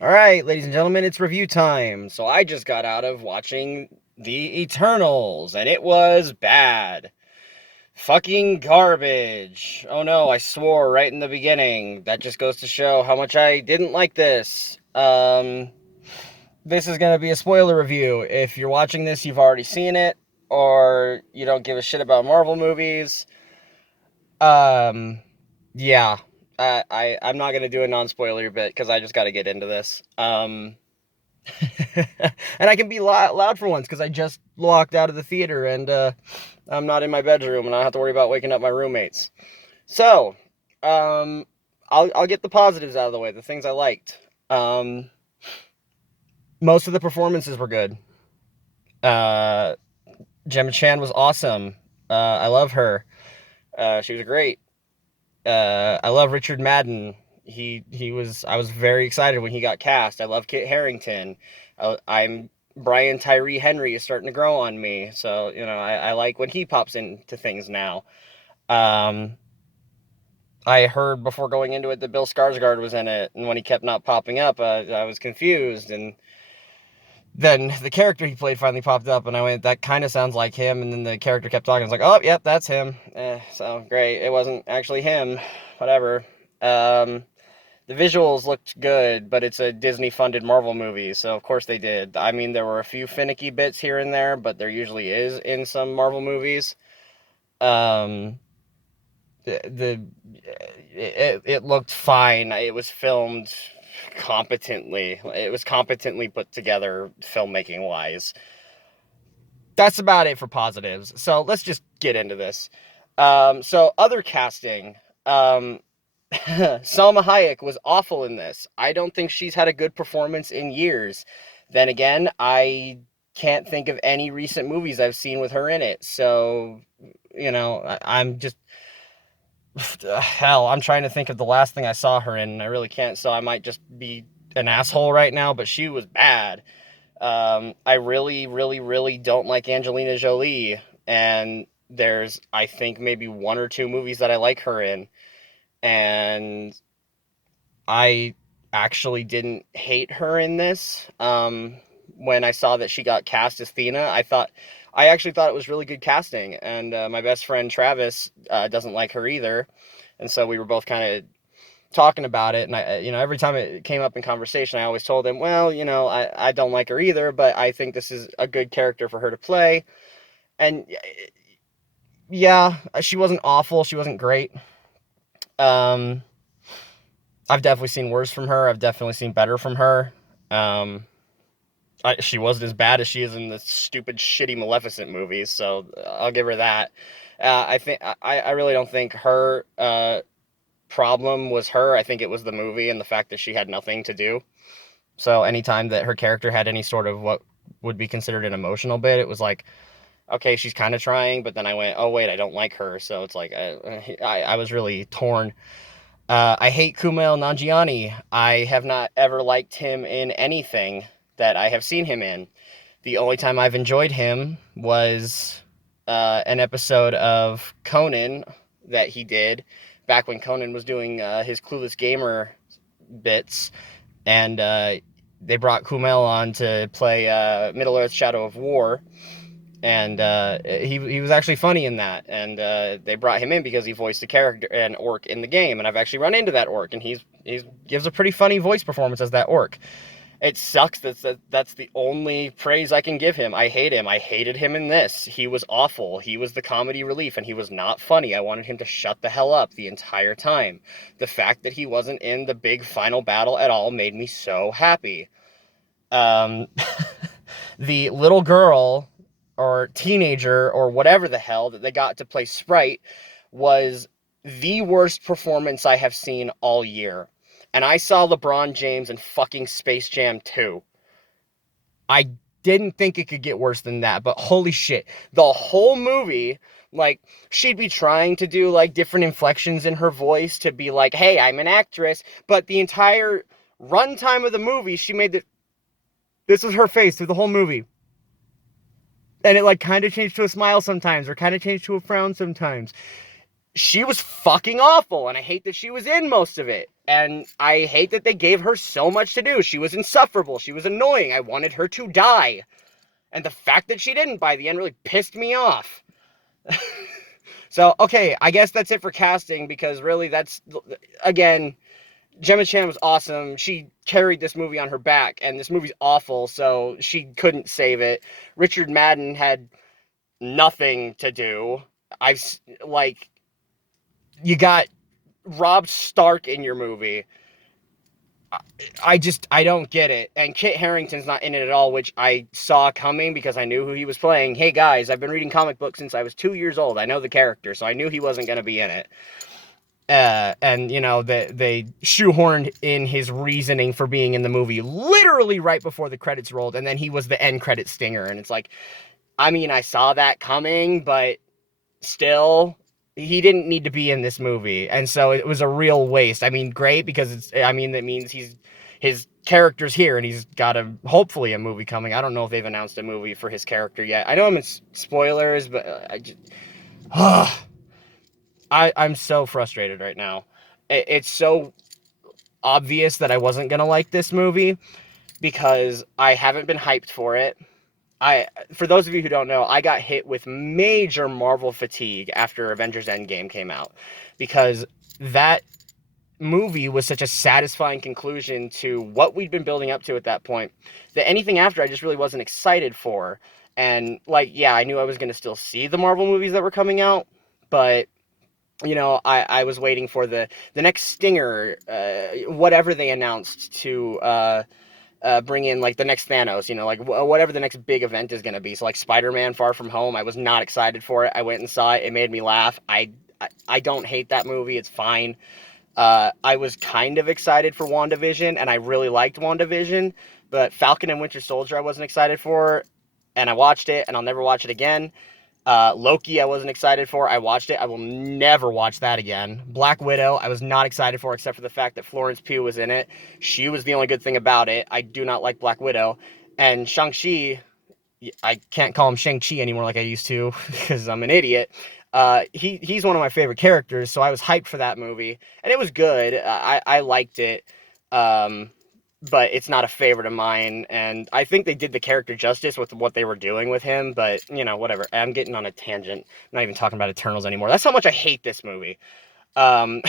All right, ladies and gentlemen, it's review time. So I just got out of watching The Eternals, and it was bad. Fucking garbage. Oh no, I swore right in the beginning. That just goes to show how much I didn't like this. This is gonna be a spoiler review. If you're watching this, you've already seen it, or you don't give a shit about Marvel movies. Um, yeah. I'm not gonna do a non-spoiler bit because I just got to get into this. And I can be loud for once because I just walked out of the theater and I'm not in my bedroom and I don't have to worry about waking up my roommates. So, um, I'll get the positives out of the way, the things I liked. Um, most of the performances were good. Uh, Gemma Chan was awesome. I love her. She was great. I love Richard Madden. He was. I was very excited when he got cast. I love Kit Harington. I'm Brian Tyree Henry is starting to grow on me. So I like when he pops into things now. Um, I heard before going into it that Bill Skarsgård was in it, and when he kept not popping up, I was confused. And then the character he played finally popped up, and I went, "That kind of sounds like him." And then the character kept talking. I was like, "Oh, yep, that's him." So great. It wasn't actually him. Whatever. Um, the visuals looked good, but it's a Disney-funded Marvel movie, so of course they did. I mean, there were a few finicky bits here and there, but there usually is in some Marvel movies. Um, the it looked fine. It was filmed competently. It was competently put together filmmaking wise. That's about it for positives. So let's just get into this. So other casting. Um, Salma Hayek was awful in this. I don't think she's had a good performance in years. Then again, I can't think of any recent movies I've seen with her in it. So, I'm just hell. I'm trying to think of the last thing I saw her in, and I really can't. So I might just be an asshole right now. But she was bad. I really, really, really don't like Angelina Jolie, and there's I think maybe one or two movies that I like her in, and I actually didn't hate her in this. When I saw that she got cast as Thena, I actually thought it was really good casting. And my best friend Travis doesn't like her either, and so we were both kind of talking about it. And every time it came up in conversation, I always told him, well, I don't like her either, but I think this is a good character for her to play. And yeah, she wasn't awful. She wasn't great. Um, I've definitely seen worse from her. I've definitely seen better from her. Um, she wasn't as bad as she is in the stupid, shitty Maleficent movies, so I'll give her that. I really don't think her problem was her. I think it was the movie and the fact that she had nothing to do. So anytime that her character had any sort of what would be considered an emotional bit, it was like, okay, she's kind of trying, but then I went, oh wait, I don't like her. So it's like I was really torn. I hate Kumail Nanjiani. I have not ever liked him in anything that I have seen him in. The only time I've enjoyed him was an episode of Conan that he did back when Conan was doing his Clueless Gamer bits, and they brought Kumail on to play Middle Earth: Shadow of War, and he was actually funny in that, and they brought him in because he voiced a character, an orc in the game, and I've actually run into that orc, and he's gives a pretty funny voice performance as that orc. It sucks that's the only praise I can give him. I hate him. I hated him in this. He was awful. He was the comedy relief, and he was not funny. I wanted him to shut the hell up the entire time. The fact that he wasn't in the big final battle at all made me so happy. Um, the little girl or teenager or whatever the hell that they got to play Sprite was the worst performance I have seen all year. And I saw LeBron James in fucking Space Jam 2. I didn't think it could get worse than that, but holy shit. The whole movie, like, she'd be trying to do, like, different inflections in her voice to be like, hey, I'm an actress, but the entire runtime of the movie, she made this was her face through the whole movie. And it like kind of changed to a smile sometimes or kind of changed to a frown sometimes. she was fucking awful, and I hate that she was in most of it. And I hate that they gave her so much to do. She was insufferable. She was annoying. I wanted her to die. And the fact that she didn't by the end really pissed me off. So, okay, I guess that's it for casting, because really that's, again, Gemma Chan was awesome. She carried this movie on her back, and this movie's awful, so she couldn't save it. Richard Madden had nothing to do. You got Robb Stark in your movie. I don't get it. And Kit Harington's not in it at all, which I saw coming because I knew who he was playing. Hey guys, I've been reading comic books since I was 2 years old. I know the character, so I knew he wasn't going to be in it. And you know, they shoehorned in his reasoning for being in the movie literally right before the credits rolled, and then he was the end credit stinger. And it's like, I mean, I saw that coming, but still, he didn't need to be in this movie, and so it was a real waste. I mean, great, because that means his character's here, and he's got hopefully a movie coming. I don't know if they've announced a movie for his character yet. I know I'm in spoilers, but I'm so frustrated right now. It's so obvious that I wasn't gonna like this movie because I haven't been hyped for it. For those of you who don't know, I got hit with major Marvel fatigue after Avengers Endgame came out, because that movie was such a satisfying conclusion to what we'd been building up to at that point, that anything after I just really wasn't excited for. And like, yeah, I knew I was going to still see the Marvel movies that were coming out, but you know, I was waiting for the next stinger, whatever they announced to bring in, like, the next Thanos, you know, like whatever the next big event is going to be. So like Spider-Man Far From Home, I was not excited for it. I went and saw it. It made me laugh. I don't hate that movie. It's fine. I was kind of excited for WandaVision, and I really liked WandaVision, but Falcon and Winter Soldier I wasn't excited for, and I watched it, and I'll never watch it again. Loki I wasn't excited for. I watched it. I will never watch that again. Black Widow I was not excited for, except for the fact that Florence Pugh was in it. She was the only good thing about it. I do not like Black Widow. And Shang-Chi, I can't call him Shang-Chi anymore like I used to because I'm an idiot. He's one of my favorite characters, so I was hyped for that movie. And it was good. I liked it. But it's not a favorite of mine, and I think they did the character justice with what they were doing with him, but, you know, whatever. I'm getting on a tangent. I'm not even talking about Eternals anymore. That's how much I hate this movie. Um,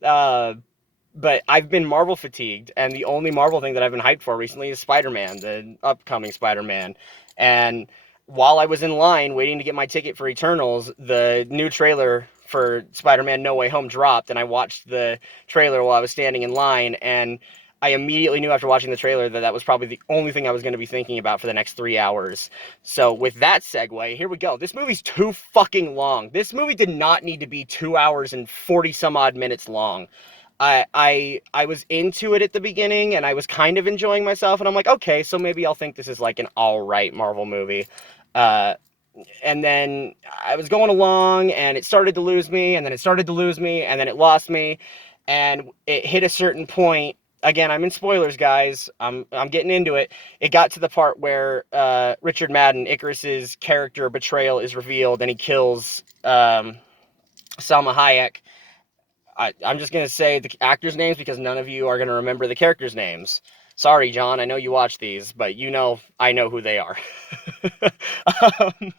but I've been Marvel fatigued, and the only Marvel thing that I've been hyped for recently is Spider-Man, the upcoming Spider-Man. And while I was in line waiting to get my ticket for Eternals, the new trailer for Spider-Man No Way Home dropped, and I watched the trailer while I was standing in line, and I immediately knew after watching the trailer that that was probably the only thing I was going to be thinking about for the next 3 hours. So with that segue, here we go. This movie's too fucking long. This movie did not need to be 2 hours and 40 some odd minutes long. I was into it at the beginning, and I was kind of enjoying myself, and I'm like, okay, so maybe I'll think this is like an all right Marvel movie. And then I was going along, and it started to lose me, and then it started to lose me, and then it lost me, and it hit a certain point. Again, I'm in spoilers, guys. I'm getting into it. It got to the part where Richard Madden, Icarus's character betrayal is revealed, and he kills Salma Hayek. I'm just going to say the actors' names because none of you are going to remember the characters' names. Sorry, John, I know you watch these, but you know I know who they are. um,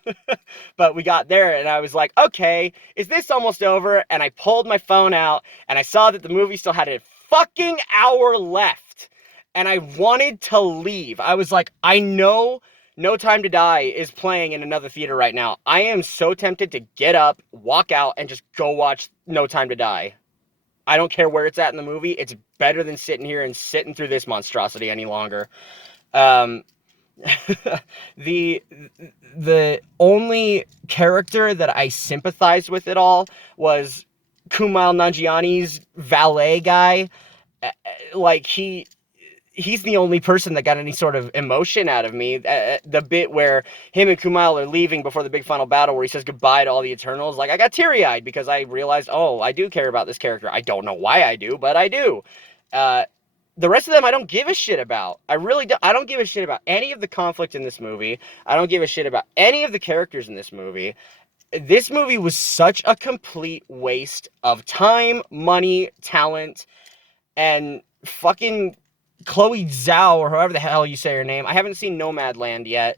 but we got there, and I was like, okay, is this almost over? And I pulled my phone out, and I saw that the movie still had a fucking hour left. And I wanted to leave. I was like, I know No Time to Die is playing in another theater right now. I am so tempted to get up, walk out, and just go watch No Time to Die. I don't care where it's at in the movie. It's better than sitting here and sitting through this monstrosity any longer. The only character that I sympathized with at all was Kumail Nanjiani's valet guy. Like, he's the only person that got any sort of emotion out of me. The bit where him and Kumail are leaving before the big final battle, where he says goodbye to all the Eternals, like, I got teary-eyed because I realized, oh, I do care about this character. I don't know why I do, but I do. The rest of them I don't give a shit about. I really don't. I don't give a shit about any of the conflict in this movie. I don't give a shit about any of the characters in this movie. this movie was such a complete waste of time, money, talent, and fucking Chloe Zhao, or however the hell you say her name. I haven't seen Nomadland yet.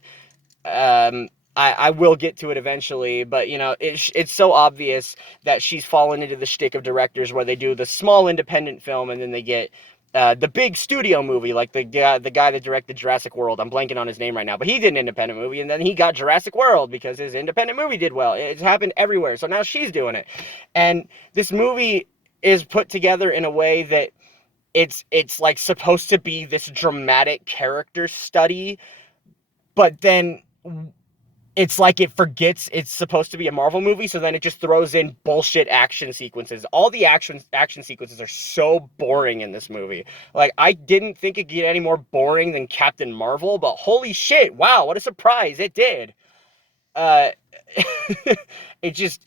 I will get to it eventually, but you know, it's so obvious that she's fallen into the shtick of directors where they do the small independent film and then they get the big studio movie, like the guy that directed Jurassic World. I'm blanking on his name right now, but he did an independent movie, and then he got Jurassic World because his independent movie did well. It's happened everywhere, so now she's doing it, and this movie is put together in a way that it's like supposed to be this dramatic character study, but then it's like it forgets it's supposed to be a Marvel movie, so then it just throws in bullshit action sequences. All the action sequences are so boring in this movie. Like, I didn't think it could get any more boring than Captain Marvel, but holy shit, wow, what a surprise, it did. Uh, it just,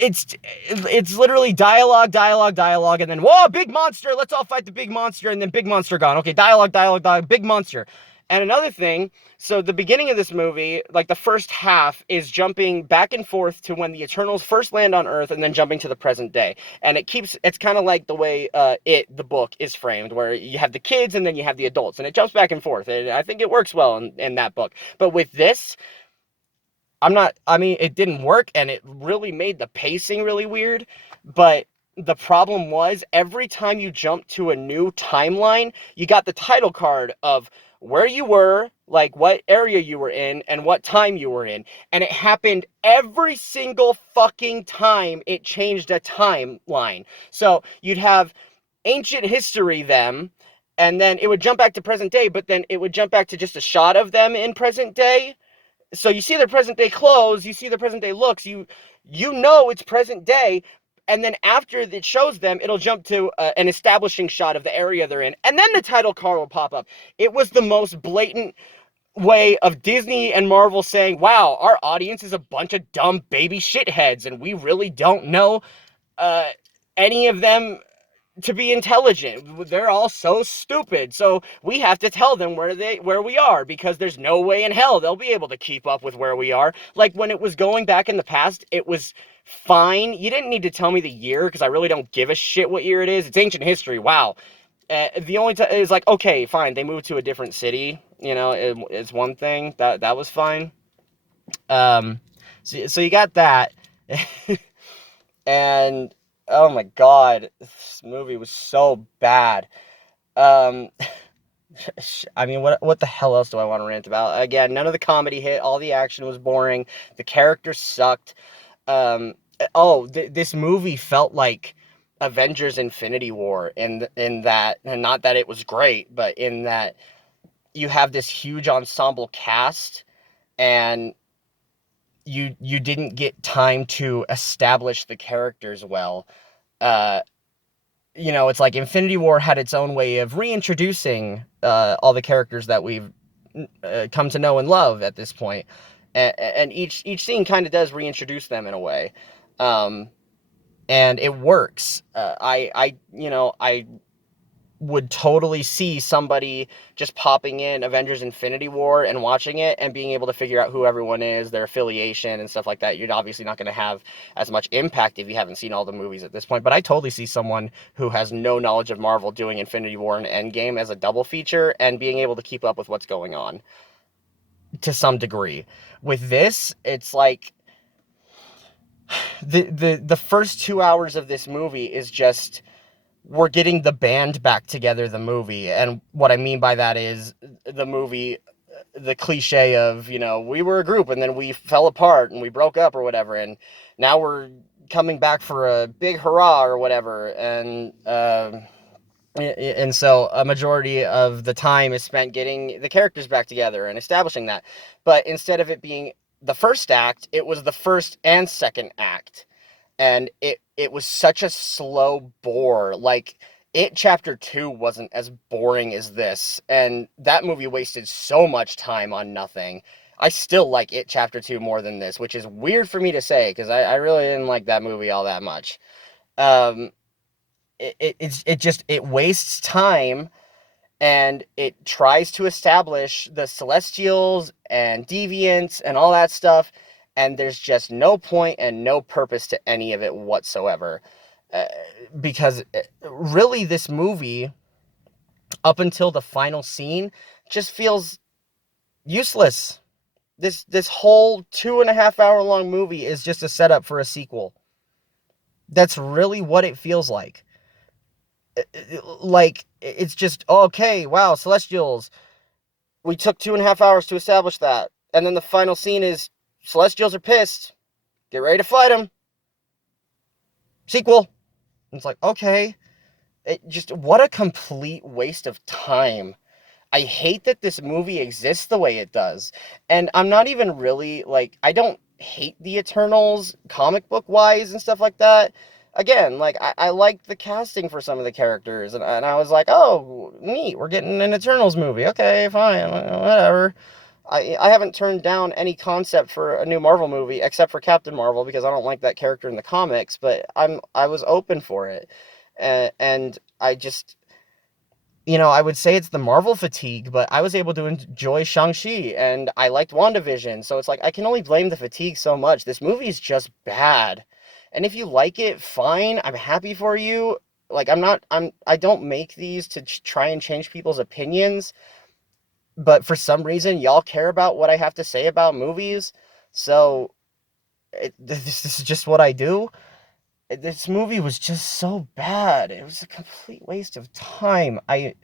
it's literally dialogue, and then, whoa, big monster, let's all fight the big monster, and then big monster gone. Okay, dialogue, big monster. And another thing, so the beginning of this movie, like the first half, is jumping back and forth to when the Eternals first land on Earth and then jumping to the present day. And it's kind of like the way the book is framed, where you have the kids and then you have the adults, and it jumps back and forth. And I think it works well in that book. But with this, it didn't work, and it really made the pacing really weird, but the problem was every time you jumped to a new timeline, you got the title card of where you were, like what area you were in, and what time you were in. And it happened every single fucking time it changed a timeline. So you'd have ancient history them, and then it would jump back to present day, but then it would jump back to just a shot of them in present day. So you see their present day clothes, you see their present day looks, you know it's present day, and then after it shows them, it'll jump to an establishing shot of the area they're in, and then the title card will pop up. It was the most blatant way of Disney and Marvel saying, wow, our audience is a bunch of dumb baby shitheads, and we really don't know any of them to be intelligent. They're all so stupid. So we have to tell them where we are, because there's no way in hell they'll be able to keep up with where we are. Like when it was going back in the past, it was fine. You didn't need to tell me the year, because I really don't give a shit what year it is. It's ancient history. Wow. The only time is like, okay, fine. They moved to a different city. You know, it's one thing that was fine. So you got that. And oh my god, this movie was so bad. Um, I mean, what the hell else do I want to rant about? Again, none of the comedy hit. All the action was boring. The characters sucked. Um, this movie felt like Avengers: Infinity War in that, and not that it was great, but in that you have this huge ensemble cast, and you didn't get time to establish the characters well. Uh, it's like Infinity War had its own way of reintroducing all the characters that we've come to know and love at this point, and each scene kind of does reintroduce them in a way, and it works. I would totally see somebody just popping in Avengers Infinity War and watching it and being able to figure out who everyone is, their affiliation and stuff like that. You're obviously not going to have as much impact if you haven't seen all the movies at this point, but I totally see someone who has no knowledge of Marvel doing Infinity War and Endgame as a double feature and being able to keep up with what's going on to some degree. With this, it's like the first 2 hours of this movie is just, we're getting the band back together, the movie. And what I mean by that is the movie, the cliche of, we were a group and then we fell apart and we broke up or whatever, and now we're coming back for a big hurrah or whatever. And so a majority of the time is spent getting the characters back together and establishing that. But instead of it being the first act, it was the first and second act. And it was such a slow bore. Like, It Chapter 2 wasn't as boring as this, and that movie wasted so much time on nothing. I still like It Chapter 2 more than this, which is weird for me to say, because I really didn't like that movie all that much. It wastes time, and it tries to establish the Celestials and Deviants and all that stuff, and there's just no point and no purpose to any of it whatsoever. Uh, because really, this movie, up until the final scene, just feels useless. This whole 2.5 hour long movie is just a setup for a sequel. That's really what it feels like. Like, it's just, okay, wow, Celestials. We took 2.5 hours to establish that. And then the final scene is Celestials are pissed. Get ready to fight them. Sequel. It's like, okay. It just, what a complete waste of time. I hate that this movie exists the way it does. And I'm not even really, like, I don't hate the Eternals comic book wise and stuff like that. Again, like, I liked the casting for some of the characters, and I was like, oh, neat, we're getting an Eternals movie. Okay, fine, whatever. I haven't turned down any concept for a new Marvel movie except for Captain Marvel because I don't like that character in the comics, but I was open for it. And I just, I would say it's the Marvel fatigue, but I was able to enjoy Shang-Chi and I liked WandaVision. So it's like, I can only blame the fatigue so much. This movie is just bad. And if you like it, fine. I'm happy for you. Like, I don't make these to try and change people's opinions, but for some reason, y'all care about what I have to say about movies. So this is just what I do. This movie was just so bad. It was a complete waste of time. And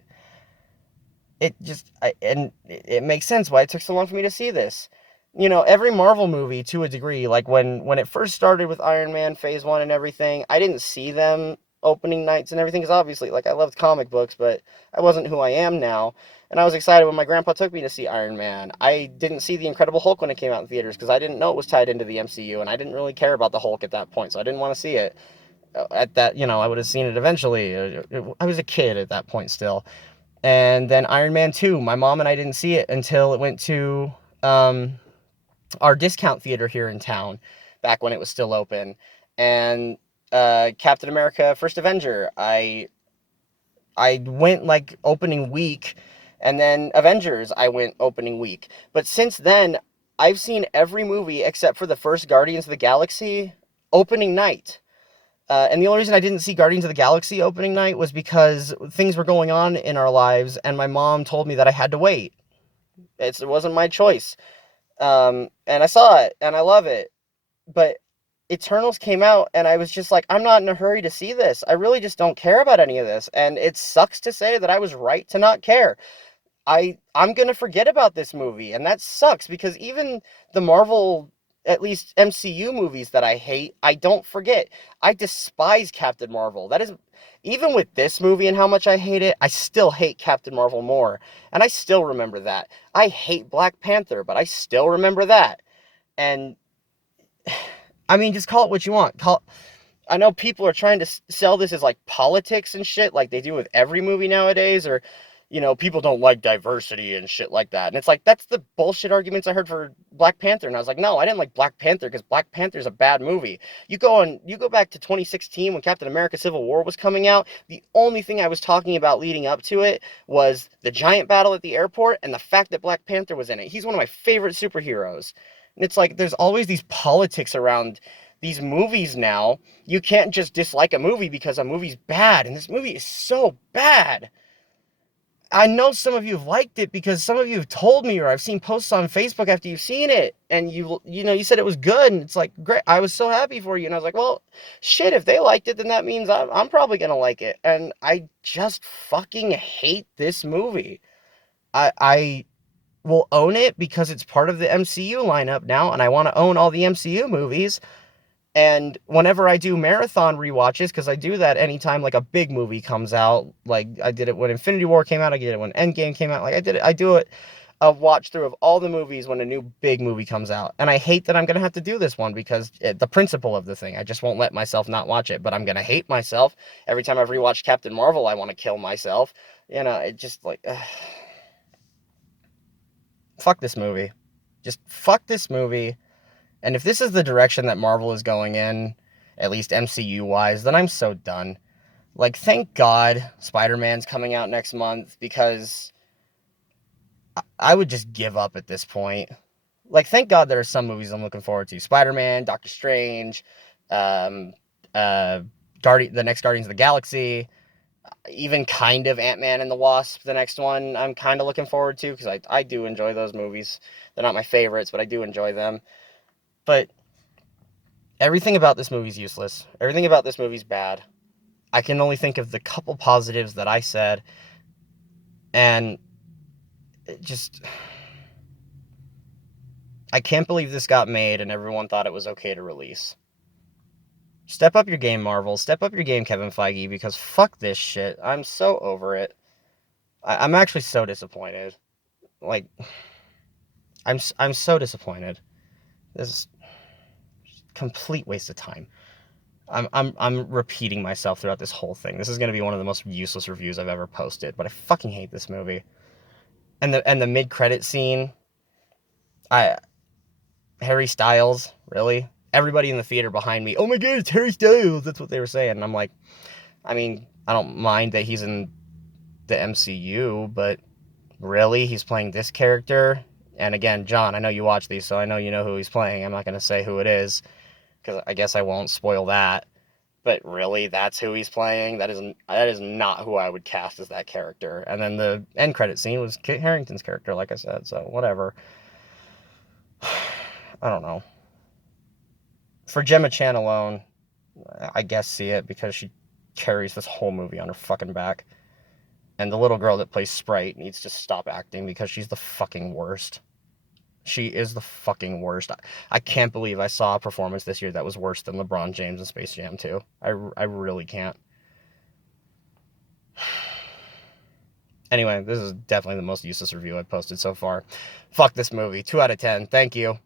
it makes sense why it took so long for me to see this. Every Marvel movie, to a degree, like when it first started with Iron Man Phase 1 and everything, I didn't see them opening nights and everything, because obviously, like, I loved comic books, but I wasn't who I am now. And I was excited when my grandpa took me to see Iron Man. I didn't see The Incredible Hulk when it came out in theaters because I didn't know it was tied into the MCU, and I didn't really care about the Hulk at that point, so I didn't want to see it. At that, I would have seen it eventually. I was a kid at that point still. And then Iron Man 2, my mom and I didn't see it until it went to our discount theater here in town, back when it was still open. And Captain America First Avenger, I went like opening week, and then Avengers I went opening week. But since then, I've seen every movie except for the first Guardians of the Galaxy opening night. And the only reason I didn't see Guardians of the Galaxy opening night was because things were going on in our lives, and my mom told me that I had to wait. It wasn't my choice. And I saw it, and I love it. But Eternals came out, and I was just like, I'm not in a hurry to see this. I really just don't care about any of this. And it sucks to say that I was right to not care. I'm gonna forget about this movie, and that sucks because even the Marvel, at least MCU movies that I hate, I don't forget. I despise Captain Marvel. That is, even with this movie and how much I hate it, I still hate Captain Marvel more, and I still remember that. I hate Black Panther, but I still remember that. And I mean, just call it what you want. I know people are trying to sell this as like politics and shit, like they do with every movie nowadays, or, people don't like diversity and shit like that. And it's like, that's the bullshit arguments I heard for Black Panther. And I was like, no, I didn't like Black Panther because Black Panther's a bad movie. You go back to 2016 when Captain America Civil War was coming out. The only thing I was talking about leading up to it was the giant battle at the airport and the fact that Black Panther was in it. He's one of my favorite superheroes. And it's like, there's always these politics around these movies now. You can't just dislike a movie because a movie's bad, and this movie is so bad. I know some of you have liked it because some of you have told me, or I've seen posts on Facebook after you've seen it, and you said it was good, and it's like, great, I was so happy for you. And I was like, well, shit, if they liked it, then that means I'm probably gonna like it. And I just fucking hate this movie. I will own it because it's part of the MCU lineup now, and I want to own all the MCU movies. And whenever I do marathon rewatches, because I do that anytime like a big movie comes out, like I did it when Infinity War came out, I did it when Endgame came out, like I do it a watch through of all the movies when a new big movie comes out. And I hate that I'm gonna have to do this one because the principle of the thing, I just won't let myself not watch it. But I'm gonna hate myself every time I've rewatched Captain Marvel. I want to kill myself. It just like, fuck this movie. Just fuck this movie. And if this is the direction that Marvel is going in, at least MCU-wise, then I'm so done. Like, thank God Spider-Man's coming out next month, because I would just give up at this point. Like, thank God there are some movies I'm looking forward to. Spider-Man, Doctor Strange, um, uh, the next Guardians of the Galaxy, even kind of Ant-Man and the Wasp, the next one, I'm kind of looking forward to, because I do enjoy those movies. They're not my favorites, but I do enjoy them. But everything about this movie's useless. Everything about this movie's bad. I can only think of the couple positives that I said, and it just... I can't believe this got made and everyone thought it was okay to release. Step up your game, Marvel. Step up your game, Kevin Feige, because fuck this shit. I'm so over it. I'm actually so disappointed. Like, I'm so disappointed. This is a complete waste of time. I'm repeating myself throughout this whole thing. This is gonna be one of the most useless reviews I've ever posted, but I fucking hate this movie. And the mid-credit scene, I Harry Styles, really? Everybody in the theater behind me, oh my god, it's Harry Styles. That's what they were saying. And I'm like, I mean, I don't mind that he's in the MCU, but really? He's playing this character? And again, John, I know you watch these, so I know you know who he's playing. I'm not going to say who it is, because I guess I won't spoil that. But really, that's who he's playing? That is not who I would cast as that character. And then the end credit scene was Kit Harington's character, like I said, so whatever. I don't know. For Gemma Chan alone, I guess see it, because she carries this whole movie on her fucking back. And the little girl that plays Sprite needs to stop acting, because she's the fucking worst. She is the fucking worst. I can't believe I saw a performance this year that was worse than LeBron James in Space Jam 2. I really can't. Anyway, this is definitely the most useless review I've posted so far. Fuck this movie. 2 out of 10. Thank you.